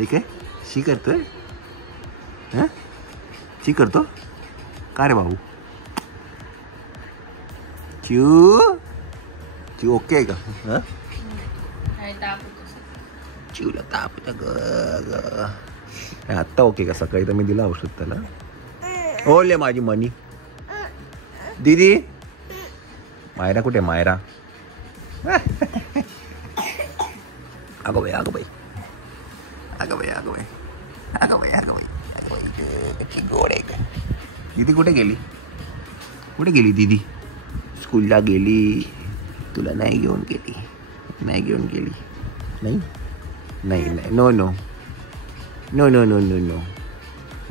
ठीक आहे शी करतोय हां शी करतो का रे बाबू चिव ओके आहे का हां चिवला ताप आत्ता ओके का सकाळी तर मी दिला औषध त्याला ओले माझी मनी दीदी मायरा कुठे मायरा अगं बाई अगं बाई अगं बाई अगं बाई अगं बाई अगं बाई अगं बाई गोड आहे का दीदी कुठे गेली दीदी स्कूलला गेली तुला नाही घेऊन गेली नाही नाही नाही नाही no no no no no no no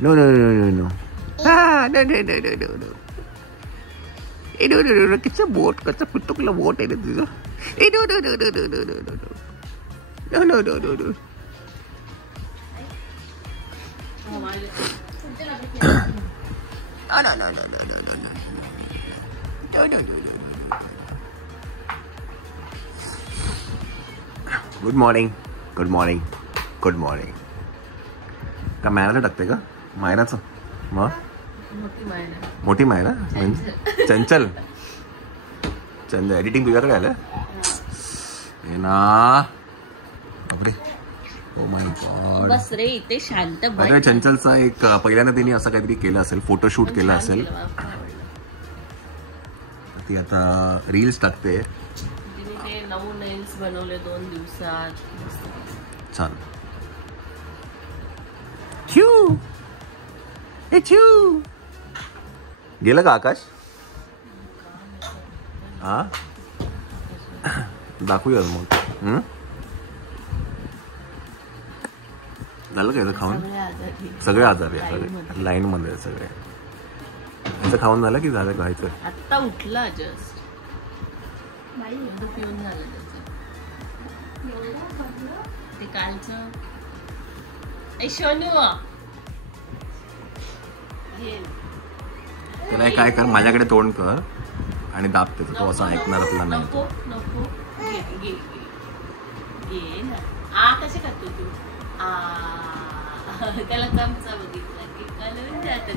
no no no no no हा no no no no no no ए नो नो नो कसं बोट कसं पुटुकलं बोट आहे रे तुझं ए no no no no no no no no no no no no no no no no no no no no no no no no good morning good morning good morning का मायराला टाकते का मायराचं मग मोठी मायरा चंचल चंद एडिटिंग तुझ्याकडे आलं हे ना बापरे ओ माय गॉड बस रे इथे शांत अरे चंचलचा एक पहिल्यांदा तिने असं काहीतरी केलं असेल फोटोशूट केलं असेल ती आता रील्स टाकते नऊ नेल्स बनवले 2 दिवसात छान गेलं का आकाश हा दाखवूया मग झालं का खाऊन सगळे आजारी लाईन मध्ये सगळे खाऊन झालं की झालं व्हायचं आता उठला जस्ट पिऊन झालं ते कालचं त्याला काय कर माझ्याकडे तोंड कर आणि दाबते तो असं ऐकणार तुला नाही नको नको घे ना कसे करतो तू त्याला चमचा बघितला की कळून जातं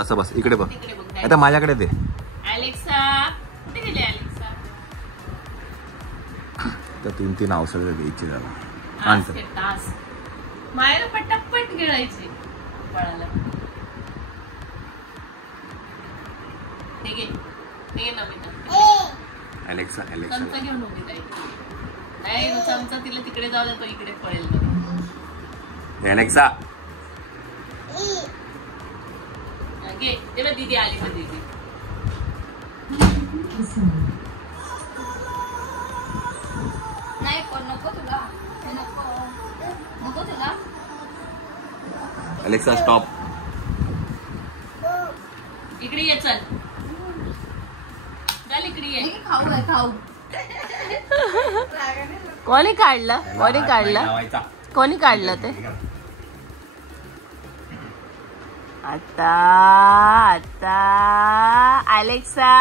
असं बस इकडे बघ आता माझ्याकडे दे अलेक्सा कुठे गेली अलेक्सा तर 3 औषधं द्यायची त्याला मायला पटापट गिळायची बाळाला अलेक्सा चमचा घेऊन उभी जायची नाही चमचा तिला तिकडे जाऊ तो इकडे पळेल अलेक्सा घे तेव्हा दीदी आली का दीदी नाही नको तुला नको तुला अलेक्सा स्टॉप इकडे ये चल इकडे ये खाऊ कोणी काढलं ते आता अलेक्सा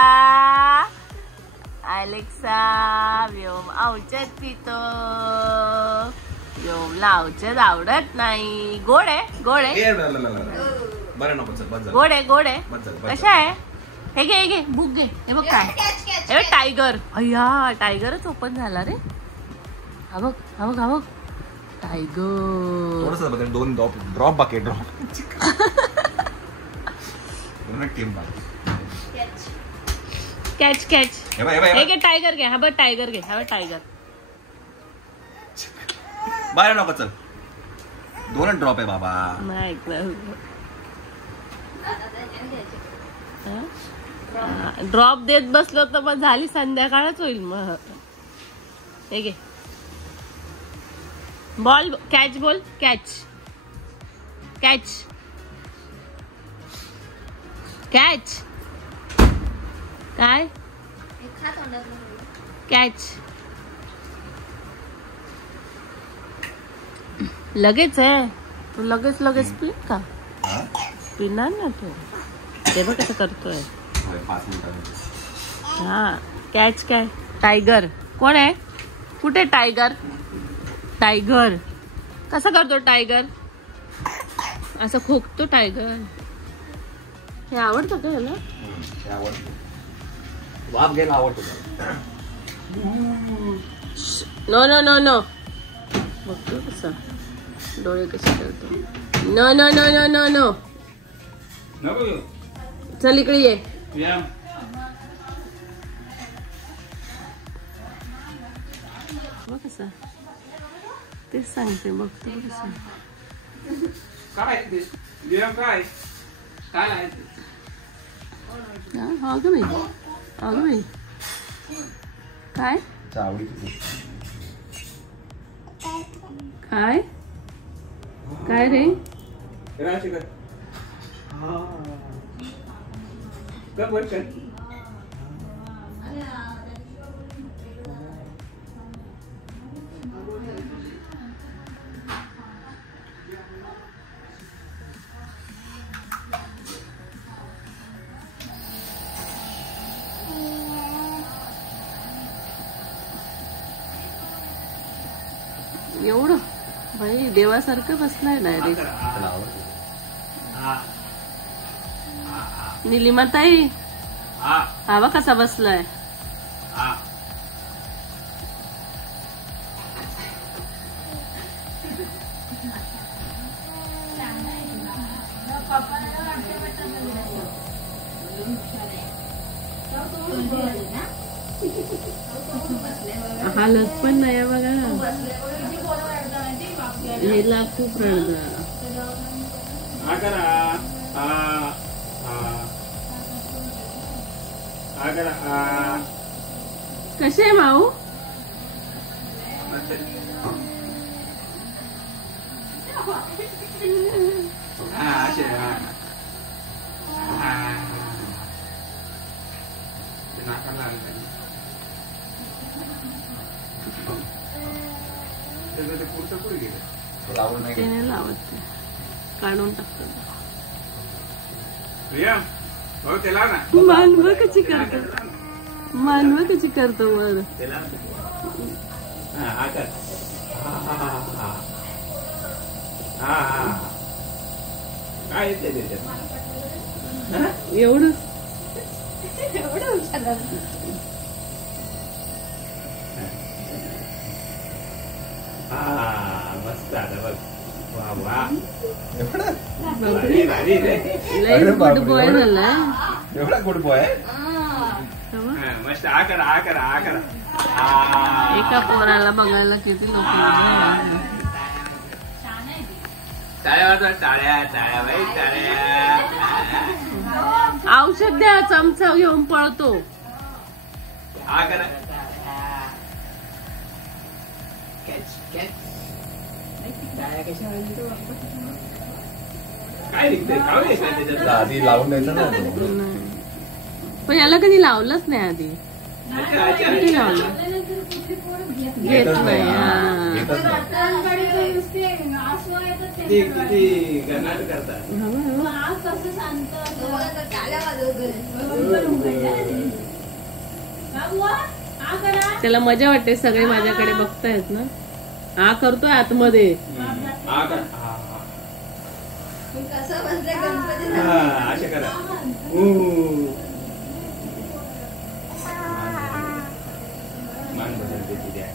व्योम औषध पितो व्योमला औषध आवडत नाही गोड आहे गोड आहे कशा आहे हे घे बुक घे हे बघ काय हे बघ टायगर अय्या टायगरच ओपन झाला रे हा बघ टायगर 2 ड्रॉप बाकी ड्रॉप कॅच हे घे टायगर घे हा बघ टायगर बाहेर नको चल 2 ड्रॉप आहे बाबा नाही ड्रॉप देत बसलो तर मग झाली संध्याकाळच होईल मग हे घे बॉल कॅच काय कॅच लगेच आहे तू लगेच पी का पिणार ना तू ते बघ कसं करतोय हा कॅच काय टायगर कोण आहे कुठे टायगर कसा करतो टायगर? असं खोकतो टायगर. हे आवडतं का ह्याला? वाफ घ्यायला आवडतो. No no no no. बघतो कसा डोळे कसे करतो. No no no no no no. चल इकडे ये. बघ कसा तेच सांगते. बघतो कसं काय अगं बाई अगं बाई. काय काय काय रे? एवढं भाई देवासारखं बसलाय डायरेक्ट. निलिमाताई हवा कसा बसलाय. हालत पण नाही बघा. हिला खूप रडगा. कसे माऊ? त्याने लावत काढून टाकतो. मानव कशी करतो. मानव कशी करतो वर. एवढं मस्त आता बघ. गुड बॉय झाला. एवढा गुड बॉय मस्त. आ करा एका पोराला बघायला किती लोक. औषध द्या. चमचा घेऊन पळतो. आ करा. आधी लावून द्यायचं ना. पण याला कधी लावलंच नाही आधी. किती लावलं घेत नाही. त्याला मजा वाटते. सगळे माझ्याकडे बघतायत ना. हा करतोय आतमध्ये. अशा करा. मान बदलते तिथे.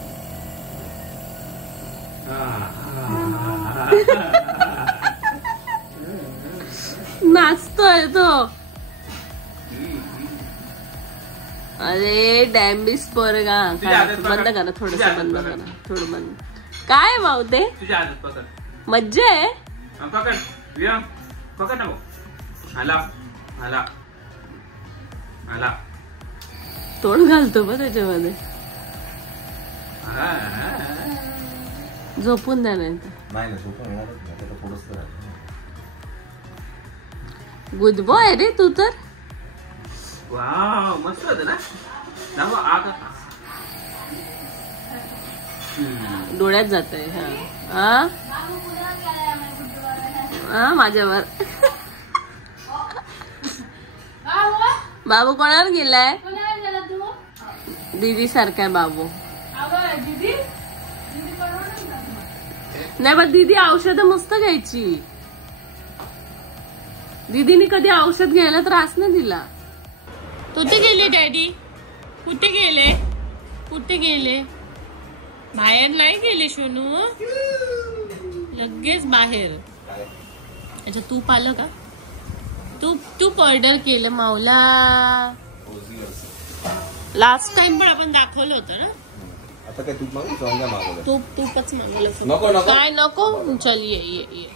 नाचतोय तो. अरे डॅम्बिस पोरगा. बंद करा थोडस. बंद करा थोडं बंद. काय मावते मज्जा आहे. पकड ना. हाला हाला हाला. तोंड घालतो बघ त्याच्यामध्ये. झोपून द्या. नाही गुड बॉय रे तू तर. वाव मस्त होत ना. डोळ्यात जात आहे. हा माझ्यावर. बाबू कोणावर गेलाय. दीदी सारखा बाबू. नाही पण दीदी औषधं मस्त घ्यायची. दीदीने कधी औषध घ्यायला त्रास नाही दिला. कुठे गेले डॅडी? कुठे गेले? कुठे गेले? बाहेर नाही गेले सोनू? लगेच बाहेर. अच्छा तूप आलं का? तूप ऑर्डर केलं माऊला. लास्ट टाइम पण आपण दाखवलं होतं ना. आता काय तूप मागवलं? तूपच मागवलं. नको नको काय नको. चल ये.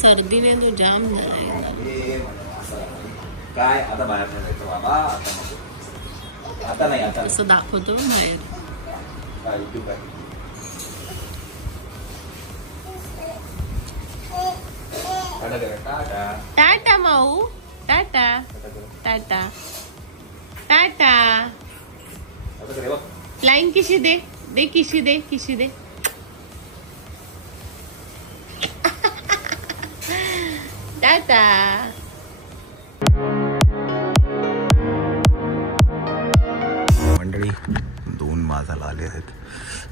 सर्दीने तो जाम झाला. काय आता बाहेर नाही जायचं बाबा. आता नाही. आता असं दाखवतो बाहेर. काय YouTube आहे. टाटा माऊ. टाटा. फ्लाइंग किशी दे. किशी दे. टाटा. मंडळी 2 वाजायला आले आहेत.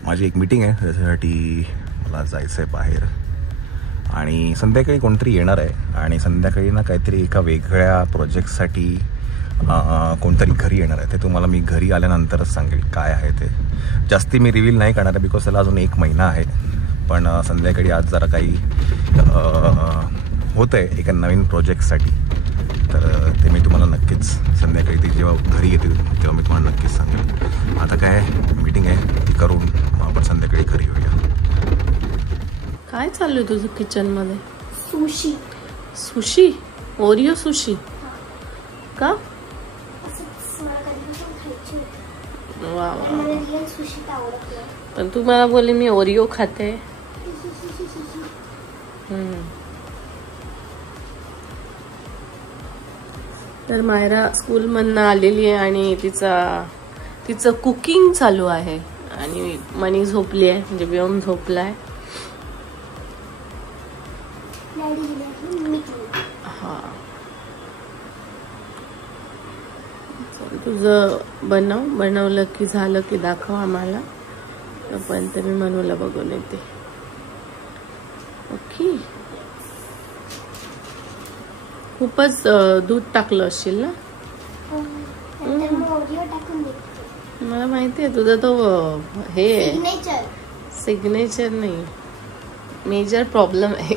माझी एक मीटिंग आहे, त्याच्यासाठी मला जायचं आहे बाहेर. आणि संध्याकाळी कोणतरी येणार आहे आणि संध्याकाळी ना काहीतरी एका वेगळ्या प्रोजेक्टसाठी कोणतरी घरी येणार आहे. ते तुम्हाला मी घरी आल्यानंतरच सांगेल काय आहे ते. जास्ती मी रिव्हील नाही करणार आहे बिकॉज त्याला अजून 1 महिना आहे. पण संध्याकाळी आज जरा काही होतं आहे एका नवीन प्रोजेक्टसाठी. तर ते मी तुम्हाला नक्कीच संध्याकाळी ते जेव्हा घरी येतील तेव्हा मी तुम्हाला नक्कीच सांगेल. आता काय मीटिंग आहे ती करून आपण संध्याकाळी घरी येऊया. काय चालू आहे तुझं किचन मध्ये? सुशी. ओरिओ सुशी का? वा. पण तू मला बोलली मी ओरिओ खाते. तर मायरा स्कूल मधनं आलेली आहे आणि तिचं कुकिंग चालू आहे. आणि मनी झोपली आहे, म्हणजे व्योम झोपलाय. हा तुझं बनवलं की झालं की दाखव आम्हाला. तोपर्यंत मी मनूला बघून येते. ओके. खूपच दूध टाकलं असशील ना? मला माहिती आहे तुझं तो हे सिग्नेचर नाही, मेजर प्रॉब्लेम आहे.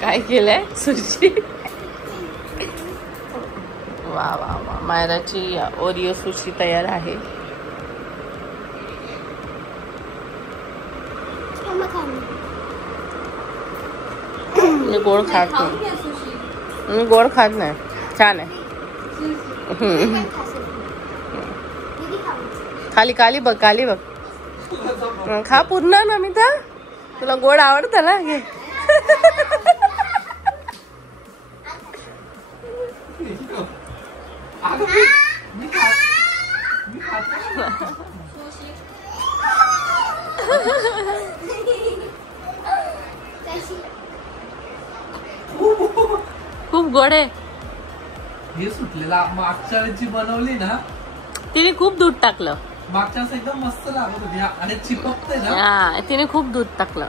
काय केलंय सुशी? वा वा वा. मायराची ओरिओ सुशी तयार आहे. मी गोड खात नाही. मी गोड खात नाही. छान आहे. खाली बघ. खा पूर्ण ना. मी तर तुला गोड आवडतं ना. घे. खूप गोड आहे. हे सुटलेला मागच्या वेळेस जी बनवली ना तिने खूप दूध टाकलं. मागच्या वेळेस एकदम मस्त लागत होती आणि चिपकते ना. हा तिने खूप दूध टाकलं.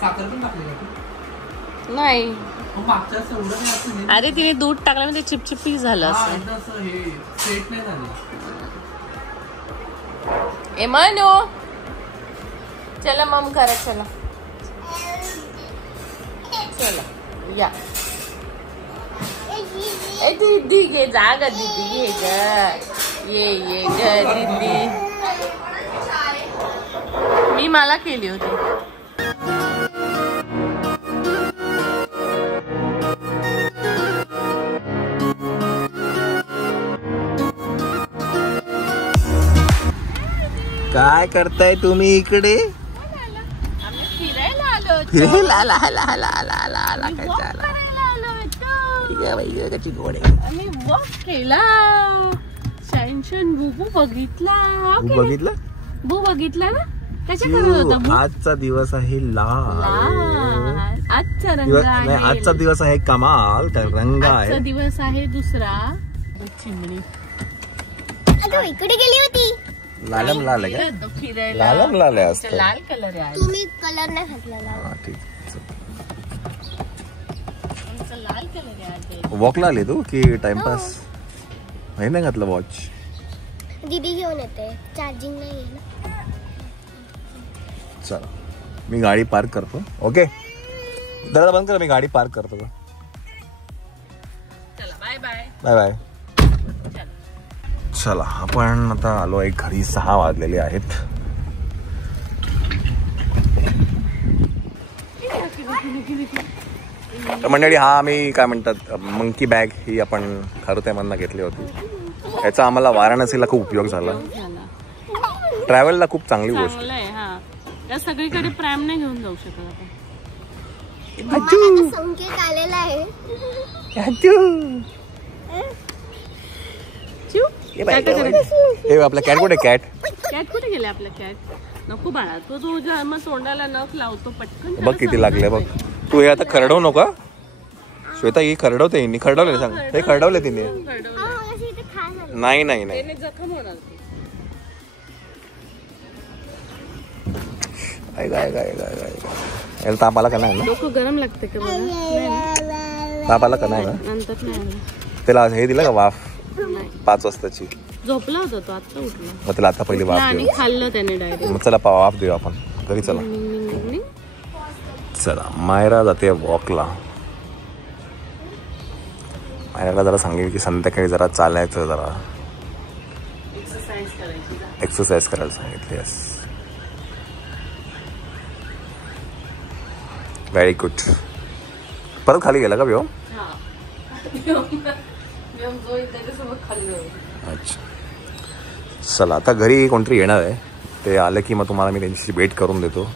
साखर पण टाकली का? नाही मागच्या वेळेस एवढं नाही असं. अरे तिने दूध टाकल्यामध्ये चिपचिपी झालं असं. हे सेट नाही झालं. ए मनू चला मम करा चला चला या ए दीदी घे जा ग दीदी घे ग ये ग दीदी मी मला केली होती काय करताय तुम्ही इकडे आम्ही फिरायला आलो फिरायला आला काय झालं कशी गोड आहे आम्ही वॉक केला शाईन बुबू बघितला बघितलं बू बघितला ना कशा करत होता बू आजचा दिवस आहे लाल आजचा रंग दिवस आहे नाही, आजचा दिवस आहे कमाल तर रंग आजचा आहे दिवस आहे दुसरा चिमणी इकडे गेली होती लालम लाल आहे का तो फिरायला लालम लाल आहे आज ते तर. लाल कलर आहे तुम्ही कलर नाही घातलेला हा, ठीक आमचा लाल कलर आहे आज. वॉकला आले तू की टाइमपास नाही ना घातलं वॉच दीदी घेऊन येते चार्जिंग नाही आहे ना चला मी गाडी पार्क करतो ओके दरवाजा बंद कर मी गाडी पार्क करतो चला बाय बाय बाय बाय चला आपण आता आलो आहे घरी 6 वाजलेले आहेत तर मंडळी हा आम्ही काय म्हणतात मंकी बॅग ही आपण खरुतेमधनं घेतली होती याचा आम्हाला वाराणसीला खूप उपयोग झाला ट्रॅव्हलला खूप चांगली गोष्ट चांगलं आहे हा त्या सगळीकडे प्राइम नाही घेऊन जाऊ शकत आपण मला संकेत आलेला आहे आपला कॅट कुठे कॅट कॅट कुठे गेले आपल्या कॅट नको बाळा तो तुझ्या मग तोंडाला नख लावतो पटकन बघ किती लागले बघ तू हे आता खरडवू नका श्वेता ही खरडवते हिने खरडवले सांग हे खरडवले तिने नाही नाही नाही त्याने जखम होणार ती. याला ताप आला का नाही ना डोकं गरम लागते का बघा नाही ना? ताप आला का नाही ना नंतर नाही आलं. त्याला हे दिलं का वाफ नाही 5 वाजताची झोपला होता तो आता उठला मग त्याला आता पहिली वाफ आणि देऊ खाल्लं त्याने डायरेक्ट मग चला वाफ देऊ आपण घरी चला चला मायरा जाते वॉकला मायराला जरा सांगेल की संध्याकाळी जरा चालायचं जरा एक्सरसाइज करायची एक्सरसाइज करायला सांगितली यस व्हेरी गुड परत खाली गेला का व्यव अच्छा चला आता घरी कोणतरी येणार आहे ते आलं की मग तुम्हाला मी त्यांची भेट करून देतो